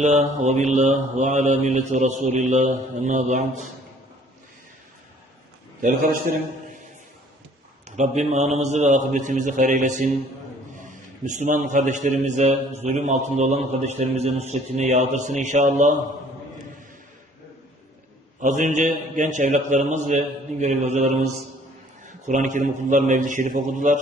لله وبالله وعلى ملة رسول الله أما بعد Değerli kardeşlerim, Rabbim anımızı ve akıbetimizi hayır eylesin. Müslüman kardeşlerimize, zulüm altında olan kardeşlerimize nusretini yağdırsın inşallah. Az önce genç evlatlarımız ve din görevli hocalarımız Kur'an-ı Kerim okudular, Mevlid-i Şerif okudular.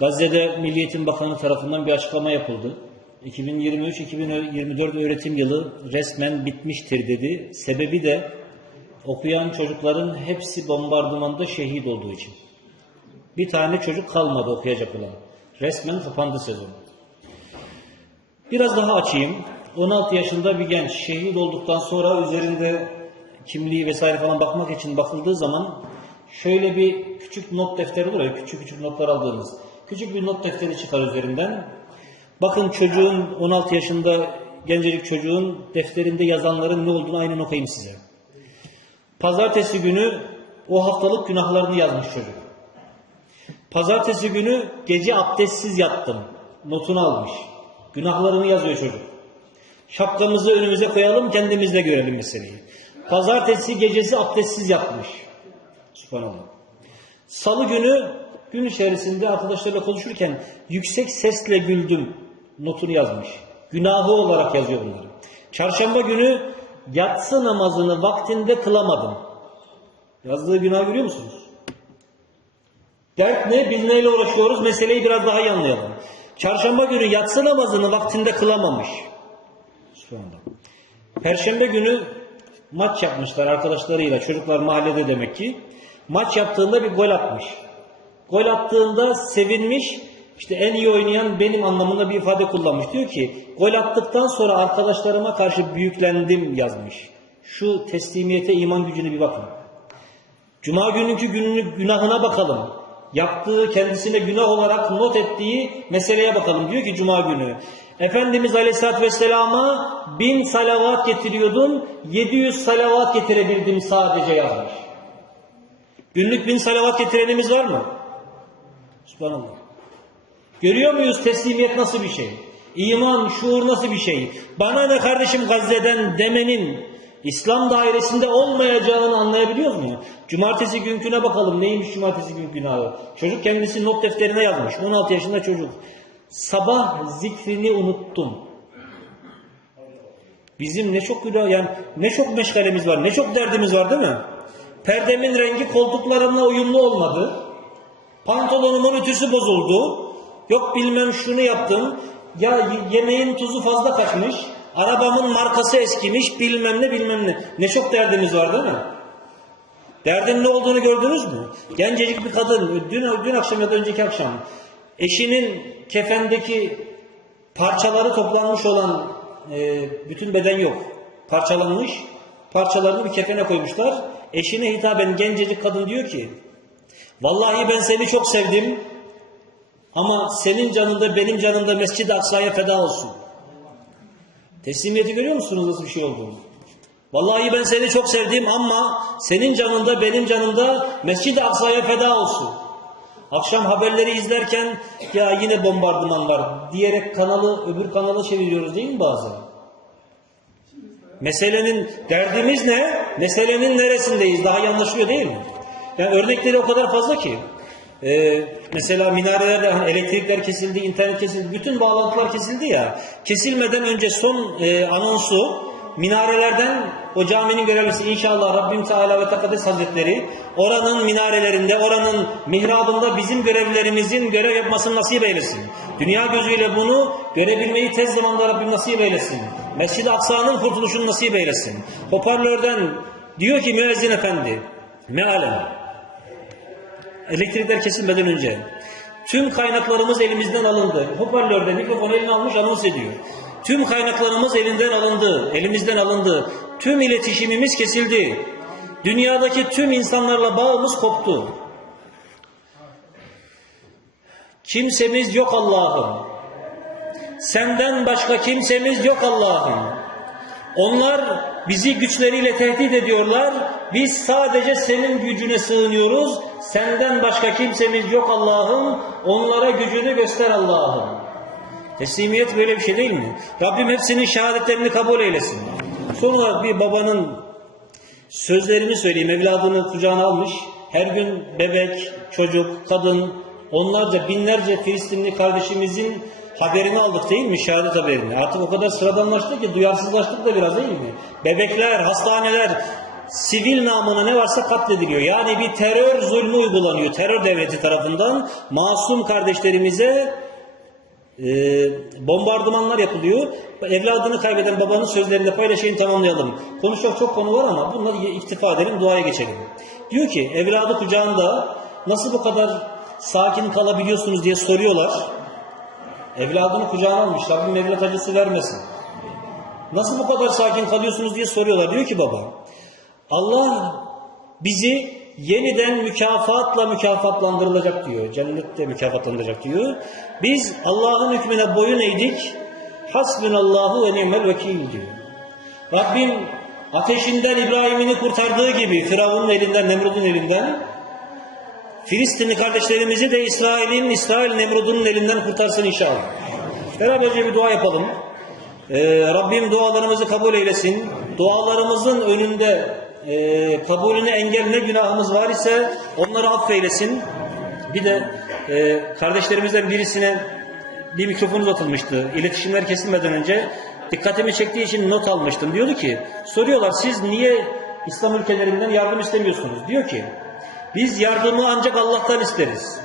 Gazze'de Milli Eğitim Bakanı tarafından bir açıklama yapıldı. 2023-2024 öğretim yılı resmen bitmiştir dedi. Sebebi de okuyan çocukların hepsi bombardımanda şehit olduğu için. Bir tane çocuk kalmadı okuyacak olan. Resmen kapandı sezon. Biraz daha açayım. 16 yaşında bir genç şehit olduktan sonra üzerinde kimliği vesaire falan bakmak için bakıldığı zaman şöyle bir küçük not defteri olur ya küçük küçük notlar aldığımız. Küçük bir not defteri çıkar üzerinden. Bakın çocuğun 16 yaşında gencecik çocuğun defterinde yazanların ne olduğunu aynen okuyayım size. Pazartesi günü o haftalık günahlarını yazmış çocuk. Pazartesi günü gece abdestsiz yattım. Notunu almış. Günahlarını yazıyor çocuk. Şapkamızı önümüze koyalım kendimiz de görelim meseleyi. Pazartesi gecesi abdestsiz yatmış. Subhanallah. Salı günü gün içerisinde arkadaşlarla konuşurken yüksek sesle güldüm. Notunu yazmış. Günahı olarak yazıyor bunları. Çarşamba günü yatsı namazını vaktinde kılamadım. Yazdığı günah görüyor musunuz? Dert ne? Biz neyle uğraşıyoruz? Meseleyi biraz daha iyi anlayalım. Çarşamba günü yatsı namazını vaktinde kılamamış. Subhanallah. Perşembe günü maç yapmışlar arkadaşlarıyla. Çocuklar mahallede demek ki. Maç yaptığında bir gol atmış. Gol attığında sevinmiş. İşte en iyi oynayan benim anlamında bir ifade kullanmış. Diyor ki gol attıktan sonra arkadaşlarıma karşı büyüklendim yazmış. Şu teslimiyete iman gücüne bir bakın. Cuma gününkü gününü günahına bakalım. Yaptığı kendisine günah olarak not ettiği meseleye bakalım. Diyor ki Cuma günü Efendimiz Aleyhisselatü Vesselam'a bin salavat getiriyordun, 700 salavat getirebildim sadece yazmış. Günlük bin salavat getirenimiz var mı? Subhanallah. Görüyor muyuz teslimiyet nasıl bir şey? İman, şuur nasıl bir şey? Bana ne kardeşim Gazze'den demenin İslam dairesinde olmayacağını anlayabiliyor muyuz? Cumartesi günküne bakalım. Neymiş cumartesi günkü günahı? Çocuk kendisi not defterine yazmış. 16 yaşında çocuk. Sabah zikrini unuttum. Bizim ne çok günah yani ne çok meşgalemiz var, ne çok derdimiz var değil mi? Perdemin rengi koltuklarımla uyumlu olmadı. Pantolonumun ütüsü bozuldu. Yok bilmem şunu yaptım. Ya yemeğin tuzu fazla kaçmış. Arabamın markası eskimiş. Bilmem ne bilmem ne. Ne çok derdimiz var değil mi? Derdin ne olduğunu gördünüz mü? Gencecik bir kadın dün, dün akşam ya da önceki akşam eşinin kefendeki parçaları toplanmış olan e, bütün beden yok. Parçalanmış. Parçalarını bir kefene koymuşlar. Eşine hitaben gencecik kadın diyor ki Vallahi ben seni çok sevdim ama senin canında benim canımda Mescid-i Aksa'ya feda olsun. Teslimiyeti görüyor musunuz nasıl bir şey olduğunu? Vallahi ben seni çok sevdim ama senin canında benim canımda Mescid-i Aksa'ya feda olsun. Akşam haberleri izlerken ya yine bombardıman var diyerek kanalı öbür kanala çeviriyoruz değil mi bazen? Meselenin derdimiz ne? Meselenin neresindeyiz? Daha iyi değil mi? Yani örnekleri o kadar fazla ki. Ee, mesela minarelerde hani elektrikler kesildi, internet kesildi, bütün bağlantılar kesildi ya. Kesilmeden önce son e, anonsu minarelerden o caminin görevlisi inşallah Rabbim Teala ve Tekaddes Hazretleri oranın minarelerinde, oranın mihrabında bizim görevlerimizin görev yapmasını nasip eylesin. Dünya gözüyle bunu görebilmeyi tez zamanda Rabbim nasip eylesin. Mescid-i Aksa'nın kurtuluşunu nasip eylesin. Hoparlörden diyor ki müezzin efendi mealen elektrikler kesilmeden önce tüm kaynaklarımız elimizden alındı. Hoparlörde mikrofon eline almış anons ediyor. Tüm kaynaklarımız elinden alındı, elimizden alındı. Tüm iletişimimiz kesildi. Dünyadaki tüm insanlarla bağımız koptu. Kimsemiz yok Allah'ım. Senden başka kimsemiz yok Allah'ım. Onlar bizi güçleriyle tehdit ediyorlar. Biz sadece senin gücüne sığınıyoruz. Senden başka kimsemiz yok Allah'ım. Onlara gücünü göster Allah'ım. Teslimiyet böyle bir şey değil mi? Rabbim hepsinin şehadetlerini kabul eylesin. Sonra bir babanın sözlerini söyleyeyim. Evladını kucağına almış. Her gün bebek, çocuk, kadın, onlarca, binlerce Filistinli kardeşimizin haberini aldık değil mi? Şehadet haberini. Artık o kadar sıradanlaştı ki duyarsızlaştık da biraz değil mi? Bebekler, hastaneler, sivil namına ne varsa katlediliyor. Yani bir terör zulmü uygulanıyor. Terör devleti tarafından masum kardeşlerimize e, bombardımanlar yapılıyor. Evladını kaybeden babanın sözlerini de paylaşayım tamamlayalım. Konuşacak çok konu var ama bunları iktifa edelim, duaya geçelim. Diyor ki evladı kucağında nasıl bu kadar sakin kalabiliyorsunuz diye soruyorlar. Evladını kucağına almış. Rabbim evlat acısı vermesin. Nasıl bu kadar sakin kalıyorsunuz diye soruyorlar. Diyor ki baba Allah bizi yeniden mükafatla mükafatlandırılacak diyor. Cennette mükafatlandıracak diyor. Biz Allah'ın hükmüne boyun eğdik. Hasbunallahu ve ni'mel vekil diyor. Rabbim ateşinden İbrahim'ini kurtardığı gibi Firavun'un elinden, Nemrud'un elinden Filistinli kardeşlerimizi de İsrail'in, İsrail Nemrud'un elinden kurtarsın inşallah. Beraberce bir dua yapalım. Ee, Rabbim dualarımızı kabul eylesin. Dualarımızın önünde e, kabulüne engel ne günahımız var ise onları affeylesin. Bir de e, kardeşlerimizden birisine bir mikrofon uzatılmıştı. İletişimler kesilmeden önce dikkatimi çektiği için not almıştım. Diyordu ki soruyorlar siz niye İslam ülkelerinden yardım istemiyorsunuz? Diyor ki biz yardımı ancak Allah'tan isteriz.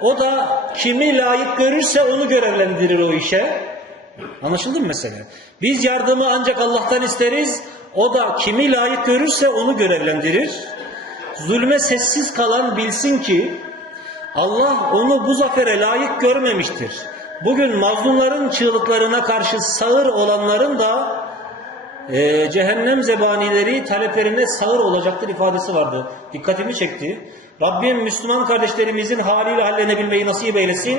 O da kimi layık görürse onu görevlendirir o işe. Anlaşıldı mı mesele? Biz yardımı ancak Allah'tan isteriz. O da kimi layık görürse onu görevlendirir. Zulme sessiz kalan bilsin ki Allah onu bu zafere layık görmemiştir. Bugün mazlumların çığlıklarına karşı sağır olanların da e, cehennem zebanileri taleplerine sağır olacaktır ifadesi vardı. Dikkatimi çekti. Rabbim Müslüman kardeşlerimizin haliyle hallenebilmeyi nasip eylesin.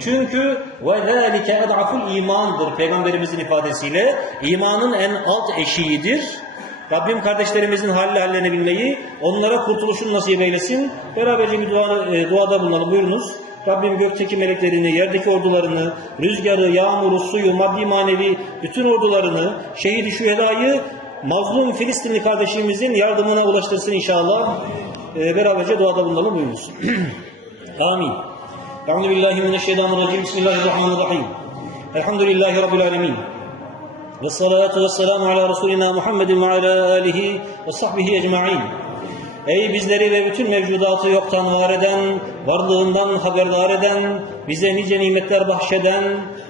Çünkü zâlike ed'aful imandır peygamberimizin ifadesiyle. imanın en alt eşiğidir. Rabbim kardeşlerimizin haliyle hallenebilmeyi, onlara kurtuluşun nasip eylesin. Beraberce bir dua, e, duada bulunalım. Buyurunuz. Rabbim gökteki meleklerini, yerdeki ordularını, rüzgarı, yağmuru, suyu, maddi manevi bütün ordularını, şehit-i şühedayı mazlum Filistinli kardeşimizin yardımına ulaştırsın inşallah. Ee, beraberce duada bulunalım buyurunuz. Amin. Euzu billahi mineşşeytanirracim. Bismillahirrahmanirrahim. Elhamdülillahi rabbil alamin. Ve salatu ve selamu ala Resulina Muhammedin ve ala alihi ve sahbihi ecma'in. Ey bizleri ve bütün mevcudatı yoktan var eden, varlığından haberdar eden, bize nice nimetler bahşeden,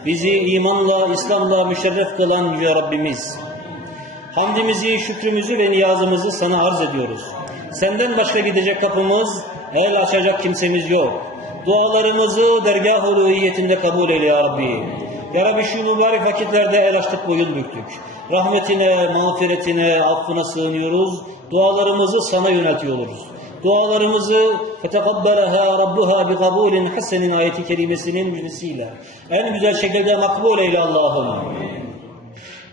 bizi imanla, İslam'la müşerref kılan Yüce Rabbimiz. Hamdimizi, şükrümüzü ve niyazımızı sana arz ediyoruz. Senden başka gidecek kapımız, el açacak kimsemiz yok. Dualarımızı dergah uluhiyetinde kabul eyle ya Rabbi. Ya Rabbi şu mübarek vakitlerde el açtık boyun büktük. Rahmetine, mağfiretine, affına sığınıyoruz. Dualarımızı sana yöneltiyoruz. Dualarımızı fetekabberha rabbuha bi kabulin hasenin ayeti kerimesinin müjdesiyle en güzel şekilde makbul eyle Allah'ım.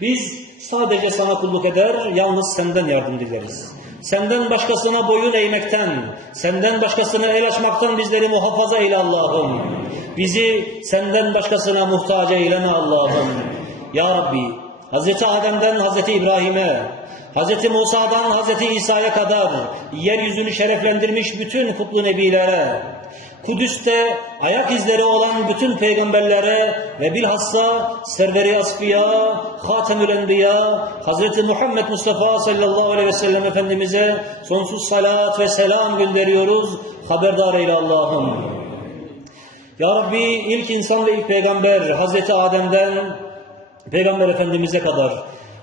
Biz sadece sana kulluk eder, yalnız senden yardım dileriz. Senden başkasına boyun eğmekten, senden başkasına el açmaktan bizleri muhafaza eyle Allah'ım. Bizi senden başkasına muhtaç eyleme Allah'ım. Ya Rabbi, Hz. Adem'den Hz. İbrahim'e, Hz. Musa'dan Hz. İsa'ya kadar yeryüzünü şereflendirmiş bütün kutlu nebilere, Kudüs'te ayak izleri olan bütün peygamberlere ve bilhassa Serveri Asfiya, Hatemül Enbiya, Hazreti Muhammed Mustafa sallallahu aleyhi ve sellem Efendimiz'e sonsuz salat ve selam gönderiyoruz. Haberdar eyle Allah'ım. Ya Rabbi ilk insan ve ilk peygamber Hazreti Adem'den Peygamber Efendimiz'e kadar,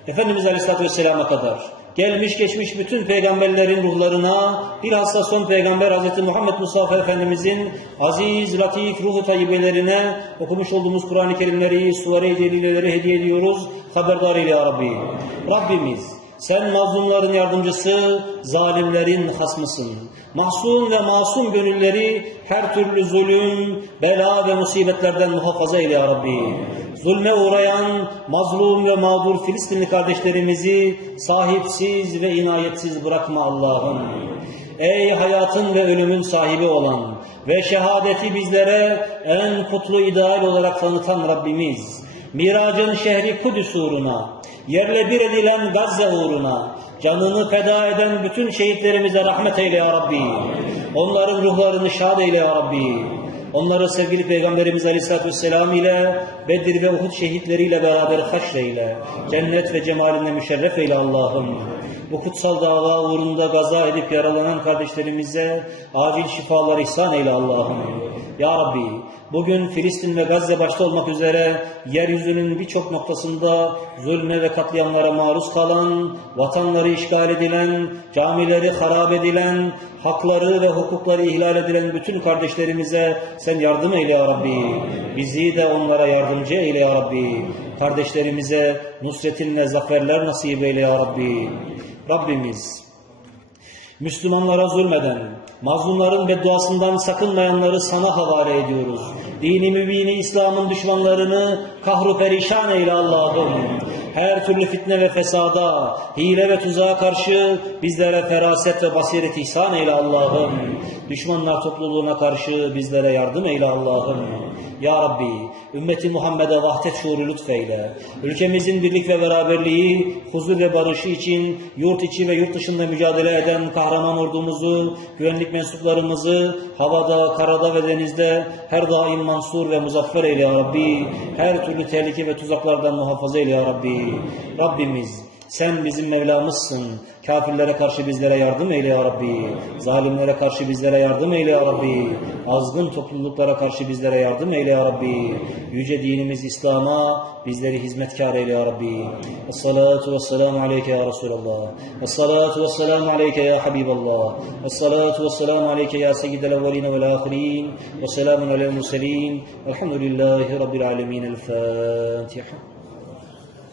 Efendimiz Aleyhisselatü Vesselam'a kadar gelmiş geçmiş bütün peygamberlerin ruhlarına bilhassa son peygamber Hz. Muhammed Mustafa Efendimizin aziz, latif, ruhu tayyibelerine okumuş olduğumuz Kur'an-ı Kerimleri, suare-i celileleri hediye ediyoruz. Haberdar ya Rabbi. Rabbimiz sen mazlumların yardımcısı, zalimlerin hasmısın. Mahzun ve masum gönülleri her türlü zulüm, bela ve musibetlerden muhafaza eyle ya Rabbi. Zulme uğrayan mazlum ve mağdur Filistinli kardeşlerimizi sahipsiz ve inayetsiz bırakma Allah'ım. Ey hayatın ve ölümün sahibi olan, ve şehadeti bizlere en kutlu ideal olarak tanıtan Rabbimiz, Miracın şehri Kudüs uğruna, yerle bir edilen Gazze uğruna, canını feda eden bütün şehitlerimize rahmet eyle ya Rabbi. Onların ruhlarını şad eyle ya Rabbi. Onları sevgili Peygamberimiz Aleyhisselatü Vesselam ile Bedir ve Uhud şehitleriyle beraber haşreyle, cennet ve cemalinle müşerref eyle Allah'ım. Bu kutsal dava uğrunda gaza edip yaralanan kardeşlerimize acil şifalar ihsan eyle Allah'ım. Ya Rabbi, bugün Filistin ve Gazze başta olmak üzere yeryüzünün birçok noktasında zulme ve katliamlara maruz kalan, vatanları işgal edilen, camileri harap edilen, hakları ve hukukları ihlal edilen bütün kardeşlerimize sen yardım eyle ya Rabbi. Bizi de onlara yardımcı eyle ya Rabbi. Kardeşlerimize nusretinle zaferler nasip eyle ya Rabbi. Rabbimiz Müslümanlara zulmeden, mazlumların bedduasından sakınmayanları sana havale ediyoruz. Dini mübini İslam'ın düşmanlarını kahru perişan eyle Allah'ım. Her türlü fitne ve fesada, hile ve tuzağa karşı bizlere feraset ve basiret ihsan eyle Allah'ım. Düşmanlar topluluğuna karşı bizlere yardım eyle Allah'ım. Ya Rabbi, ümmeti Muhammed'e vahdet şuuru lütfeyle. Ülkemizin birlik ve beraberliği, huzur ve barışı için yurt içi ve yurt dışında mücadele eden kahraman ordumuzu, güvenlik mensuplarımızı havada, karada ve denizde her daim mansur ve muzaffer eyle ya Rabbi. Her türlü tehlike ve tuzaklardan muhafaza eyle ya Rabbi. Rabbimiz sen bizim Mevlamızsın. Kafirlere karşı bizlere yardım eyle ya Rabbi. Zalimlere karşı bizlere yardım eyle ya Rabbi. Azgın topluluklara karşı bizlere yardım eyle ya Rabbi. Yüce dinimiz İslam'a bizleri hizmetkar eyle ya Rabbi. Esselatu vesselamu aleyke ya Resulallah. Esselatu vesselamu aleyke ya Habiballah. Esselatu vesselamu aleyke ya seyyidel evveline vel ahirin. Ve selamun alel murselin. Elhamdülillahi Rabbil alemin. El Fatiha.